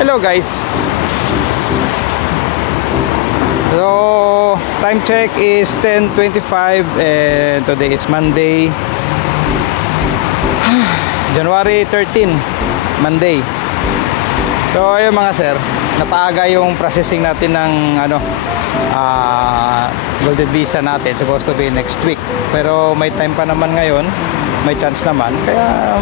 Hello guys. So time check is 10:25 and today is Monday, January 13, Monday. So ayun mga sir, napaaga yung processing natin ng Golden Visa natin. Supposed to be next week, pero may time pa naman ngayon, may chance naman, kaya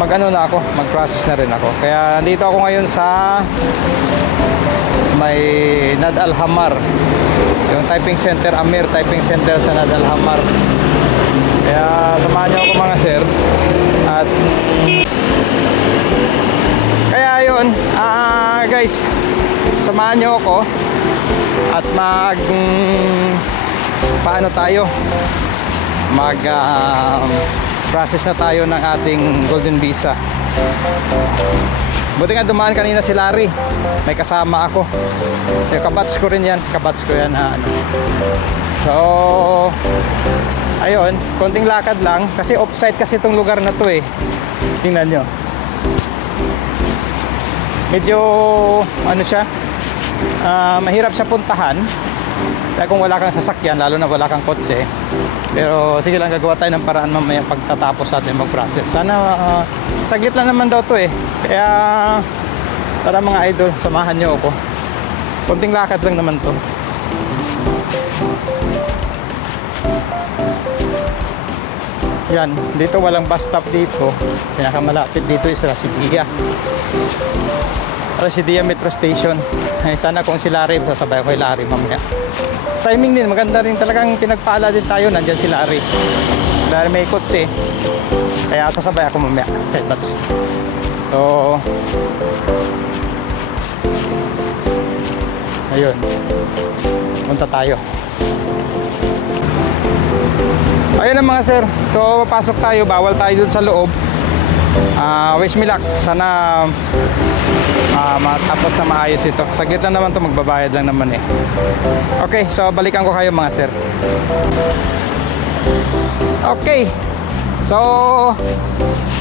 mag-process na rin ako. Kaya nandito ako ngayon sa may Nad Al Hamar, yung typing center, Amir Typing Center sa Nad Al Hamar. Kaya samahan niyo ako mga sir. At kaya yun, guys, samahan niyo ako at paano tayo process na tayo ng ating Golden Visa. Buti nga dumaan kanina si Larry, may kasama ako, yung kabats ko yan So ayun, konting lakad lang kasi off-site kasi itong lugar na to eh. Tingnan nyo, medyo siya, mahirap siya puntahan. Kaya kung wala kang sasakyan, lalo na wala kang kotse, pero sige lang, gagawa tayo ng paraan mamaya pagtatapos natin mag-process. Sana saglit lang naman daw to eh. Kaya tara mga idol, samahan nyo ako. Konting lakad lang naman to. Yan, dito walang bus stop dito. Pinakamalapit dito is Residia Metro Station. Ay, sana kung si Larry, sasabay ko kay Larry mamaya. Timing din, maganda rin, talagang pinagpala din tayo, nandyan si Larry. Larry may kotse, kaya sasabay ako mamaya. Okay, that's it. So ayun, punta tayo. Ayun ang mga sir, so papasok tayo, bawal tayo dun sa loob. Wish me luck, sana matapos na maayos ito. Saglit lang naman to, magbabayad lang naman eh. Okay, so balikan ko kayo mga sir. Okay, so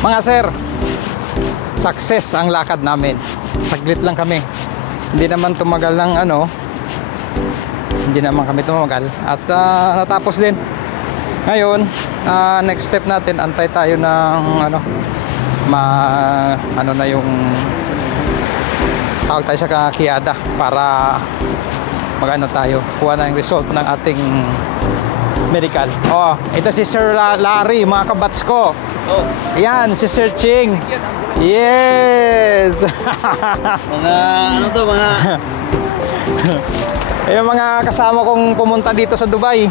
mga sir, success ang lakad namin. Saglit lang kami, hindi naman tumagal ng hindi naman kami tumagal. At natapos din. Ngayon, next step natin, antay tayo ng na yung tawag tayo sa Kiada para tayo, kuha na yung result ng ating medical. Oh, ito si Sir Larry, mga kabats ko. Oh. Ayan, si Sir Ching. Yes. mga ayun, mga kasama kong pumunta dito sa Dubai.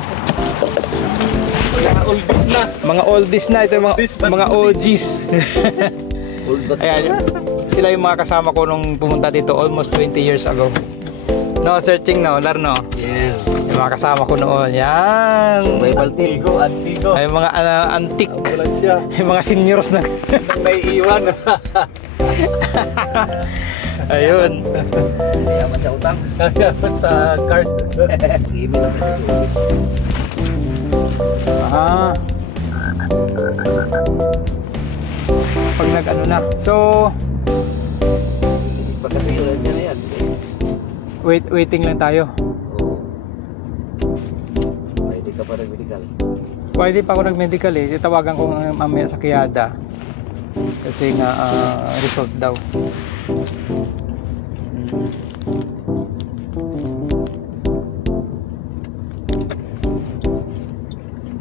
Mga oldies na ito, mga OGs. Ayan, sila yung mga kasama ko nung pumunta dito almost 20 years ago. No, searching no, Larno. Yes. Yung mga kasama ko noon. Yan. Antigo. Ay, mga antique. Yung mga seniors na naiiwan. ayun. Yaman sa utang. Yaman sa card. Email lang tayo. Pag na. So pagkasilan niya na yan. waiting lang tayo. Pwede ka pa rin medical. Pwede pa ako nag-medical eh. Tawagan ko mamaya sa Kiada kasi nga result daw.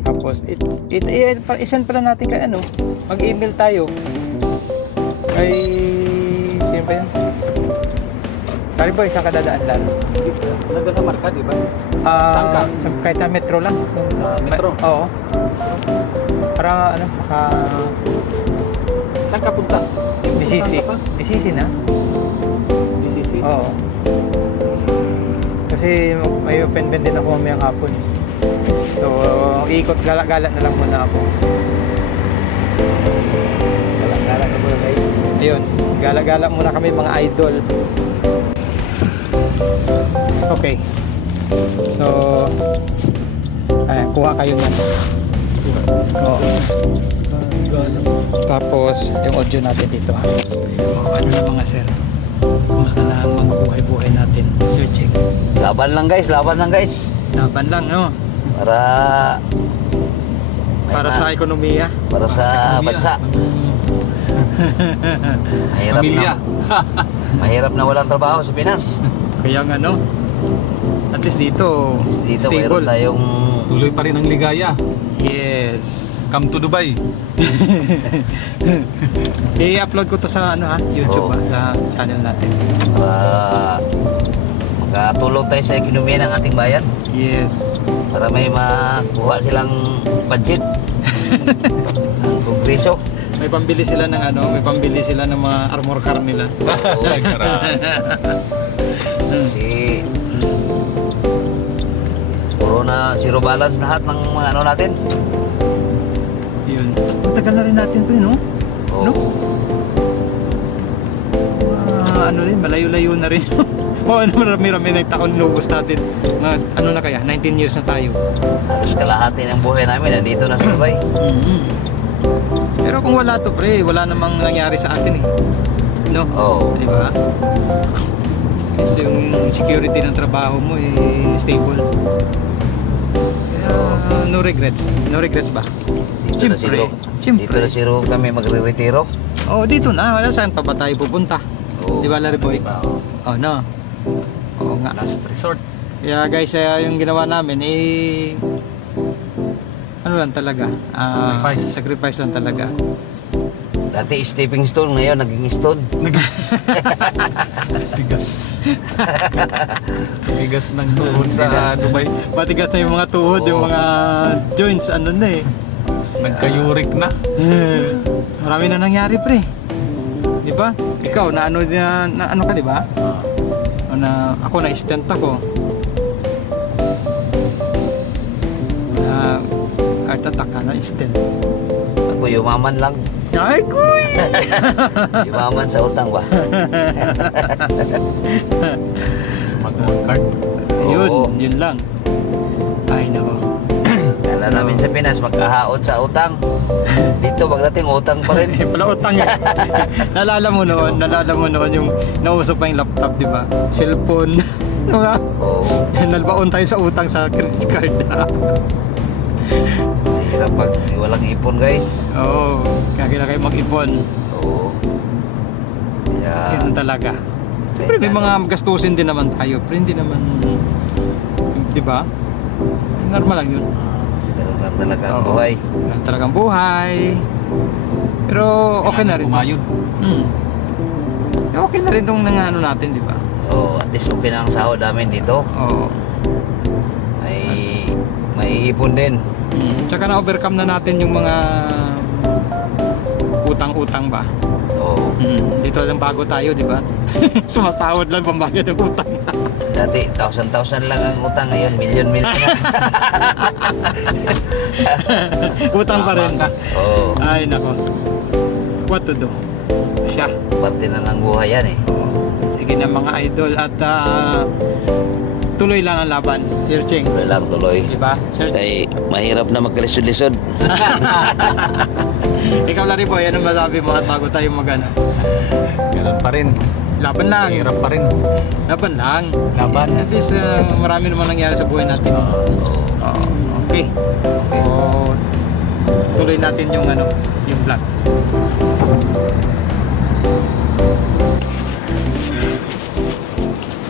Tapos i-send pala natin kay mag-email tayo kay sino ba yan? Kari boy, saan ka dadaan lang? Nagkasamar ka, di ba? Kahit sa metro lang. Sa metro? Oo. Para saan ka punta? BCC na. BCC? Oo. Kasi may open din ako mamayang hapon. So, ikot gala-gala na lang muna ako. Gala-gala ka muna kayo. Ayun, gala-gala muna kami mga idol. Okay. So, kuha kayo man. Oo. Tapos, yung audio natin dito. Ano na mga sir? buhay-buhay natin. Searching. Laban lang guys, laban lang guys. Laban lang, no? Para Para sa ekonomiya. para sa bansa. Mahirap Pamilya. na. Mahirap na walang trabaho sa Pinas. Kaya nga, no? At least dito, Dito stable. mayroon tayong Tuloy pa rin ang ligaya. Yes. Come to Dubai. I-upload ko to sa ano ha, YouTube Oo. sa channel natin. makatulong tayo sa ekonomiya ng ating bayan. Yes. Para may makuha silang budget. Ang Kongreso. May pambili sila ng ano, may pambili sila ng mga armor car nila. Kasi puro na zero balance lahat ng mga ano natin. Yun. Matagal na rin natin to, no? Oo. Ano rin, malayo-layo na rin. Oo, marami-rami na yung taon lubos natin. Mga, ano na kaya, 19 years na tayo. Halos kalahati ng buhay namin nandito na sa Dubai. Pero kung wala to, pre, wala namang nangyari sa atin eh. No? Oo. Di ba? Kasi yung security ng trabaho mo eh stable. Kaya no regrets. No regrets ba? Dito na siguro. Siyempre. Dito na siguro kami magre-retiro. Oh, dito na. Wala saan pa ba tayo pupunta? Oo. Di ba, Larry Boy? Oh, no. Oo nga. Last resort. Kaya guys, yung ginawa namin eh ano lang talaga. Sacrifice. Sacrifice lang talaga. Dati stepping stone, ngayon naging stone. Tigas. Tigas ng tuhod sa Dubai. Matigas na yung mga tuhod, Oo. yung mga joints, ano na eh. Nagka-uric na. Marami na nangyari, pre. Di ba? Ikaw, na ano ka, di ba? Ako na-stent ako. Heart attack na stent. Ako yumaman lang. Ay, kuy! Yumaman sa utang ba? Mag-on card. Yun, Oo. yun lang. Ay, nako. Kala namin sa Pinas magkahaon sa utang. Dito pagdating utang pa rin. Pala utang yan. Nalala mo noon yung nausap pa yung laptop, di ba? Cellphone. Diba? Oo. Nalbaon tayo sa utang sa credit card. Hirap pag walang ipon guys. Oo, kaya kailangan kayo mag-ipon. Oo. Kaya Ganun talaga. Siyempre may mga gastusin din naman tayo. Pero hindi naman, di ba? Normal lang yun. ganun lang talaga ang Oo. buhay. Ganun talagang buhay. Pero okay na rin. Kumayod. Okay na rin itong nangano natin, di ba? Oo, at least okay na ang sahod namin dito. Oo. May ipon din. Tsaka na-overcome na natin yung mga utang-utang ba? Oo. Dito lang bago tayo, di ba? Sumasahod lang pambayad ng utang. Dati 1,000 lang ang utang, ngayon million na. Utang pa rin. Oo. Ay, nako. What to do? Siya. Parte na ng buhay yan eh. Sige na mga idol at tuloy lang ang laban. Sir Cheng. Tuloy lang, tuloy. Diba? Sir Kaya mahirap na magkalisod-lisod. Ikaw Larry Boy, anong masabi mo at bago tayo magano? Ganun pa rin. Laban lang. Mahirap pa rin. Laban lang. Laban. At least marami naman nangyari sa buhay natin. Okay. So, tuloy natin yung yung vlog.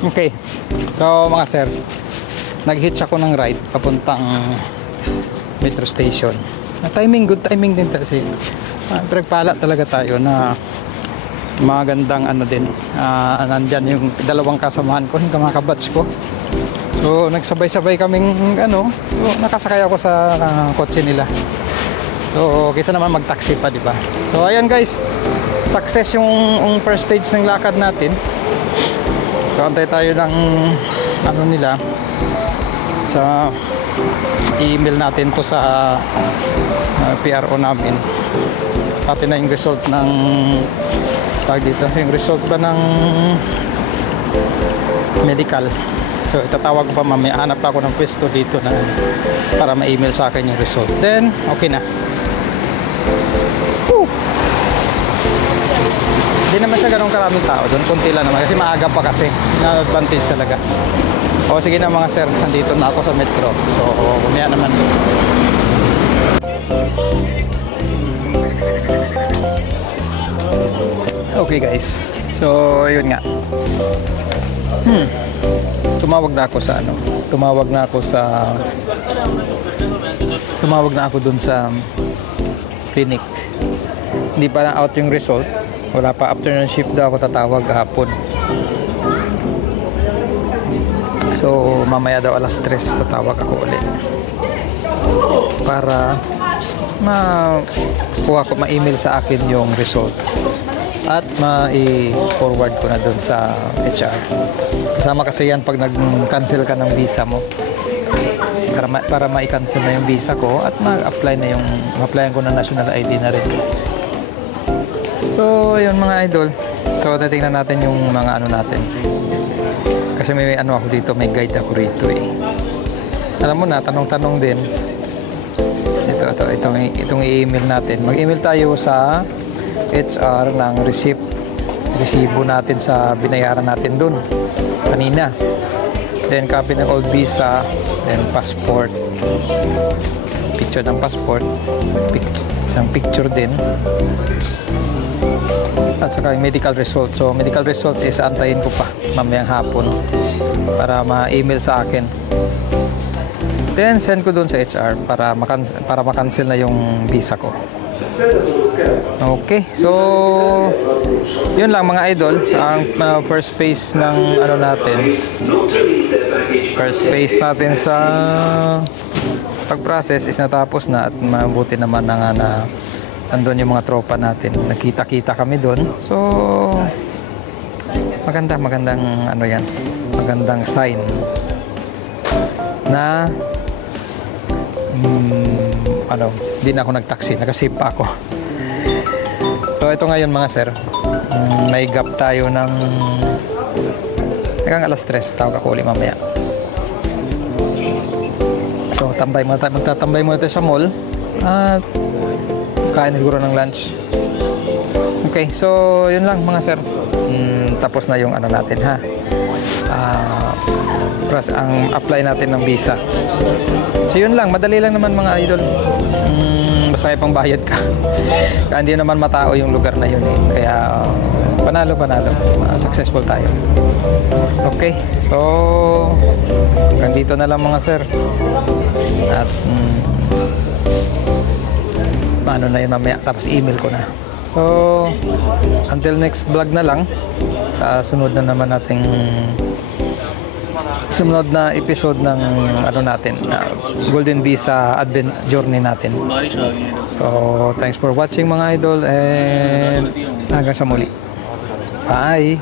Okay. So mga sir, nag-hitch ako ng ride papuntang metro station. Good timing din kasi. Pinagpala talaga tayo na magandang din. Nandyan yung dalawang kasamahan ko, yung mga kabats ko. So nagsabay-sabay kaming so, nakasakay ako sa kotse nila. So kaysa naman mag-taxi pa, di ba? So ayan guys, success yung first stage ng lakad natin. So antay tayo ng nila sa email natin to sa PRO namin. Pati na yung result ng yung result ba ng medical. So itatawag ko pa mamaya, hanap ako ng pwesto dito na para ma-email sa akin yung result. Then okay na. Whew. Hindi naman siya ganun karaming tao doon. Kunti lang naman. Kasi maaga pa kasi. Na-advantage talaga. O sige na mga sir. Nandito na ako sa metro. So, kumaya naman. Okay guys. So, yun nga. Tumawag na ako sa ano. Tumawag na ako dun sa clinic. Hindi pa na out yung result. Wala pa, afternoon shift daw ako tatawag hapon. So mamaya daw alas 3 tatawag ako ulit para ma-email sa akin yung result at ma-forward ko na dun sa HR. Kasama kasi yan pag nag-cancel ka ng visa mo, para ma-cancel na yung visa ko at ma-apply na yung ma-applyan ko ng national ID na rin. So yun mga idol, so titingnan natin yung mga ano natin, kasi may ano ako dito, may guide ako rito eh. Alam mo na, tanong-tanong din. Itong i-email natin, mag-email tayo sa HR ng resibo natin sa binayaran natin dun kanina, then copy ng old visa, then passport, picture ng passport, isang picture din, at saka yung medical result. So medical result is antayin ko pa mamayang hapon para ma-email sa akin, then send ko dun sa HR para ma-cancel na yung visa ko. Okay, so yun lang mga idol. Ang first phase ng ano natin, sa pag-process is natapos na, at mabuti naman na andun yung mga tropa natin, nakita-kita kami doon. So magandang ano yan, magandang sign na hindi na ako nag-taxi, nag-save pa ako. So ito ngayon mga sir, may gap tayo ng hanggang alas 3, tawag ako ulit mamaya. So magtatambay muna tayo sa mall at kain siguro ng lunch. Okay, so yun lang mga sir. Tapos na yung ano natin ha. Ang apply natin ng visa. So yun lang, madali lang naman mga idol. Basta may pang bayad ka. Kaya hindi naman matao yung lugar na yun eh. Kaya panalo. Successful tayo. Okay, so hanggang dito na lang mga sir. At paano na yun mamaya, tapos email ko na. So until next vlog na lang, sa sunod na naman nating sunod na episode ng ano natin, Golden Visa Advent Journey natin. So thanks for watching mga idol, and hanggang sa muli. Bye.